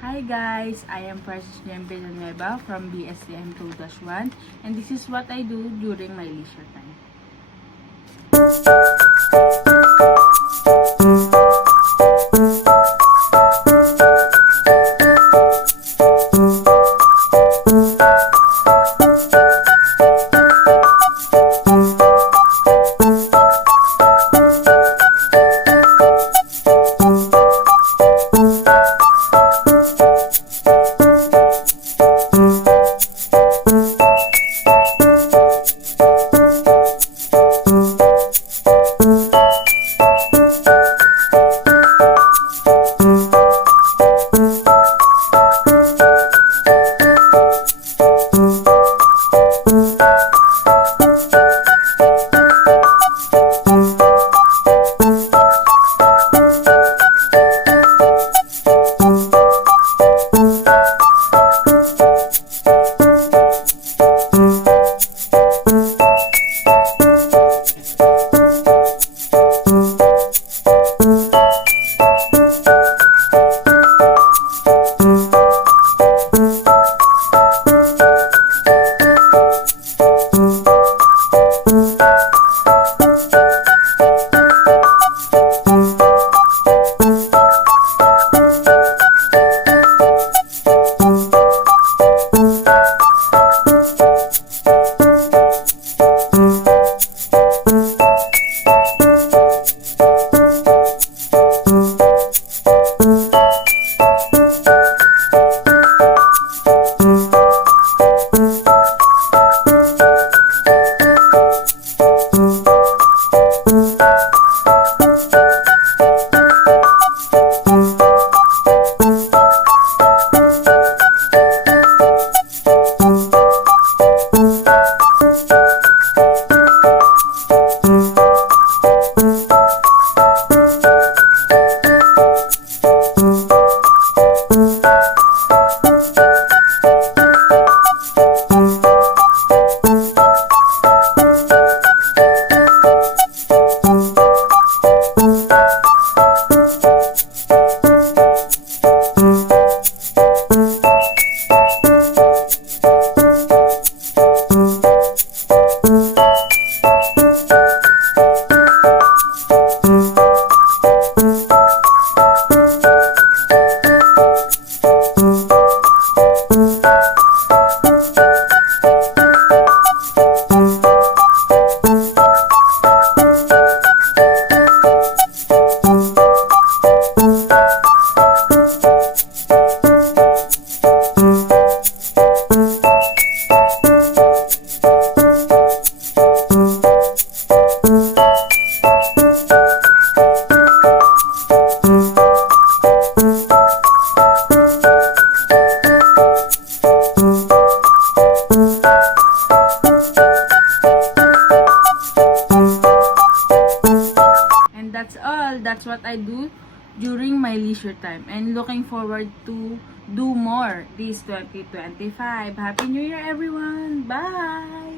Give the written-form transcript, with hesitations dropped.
Hi guys, I am Precious Jem Villanueva from BSCM 2-1 and this is what I do during my leisure time. That's all. That's what I do during my leisure time and looking forward to do more this 2025. Happy New Year everyone. Bye.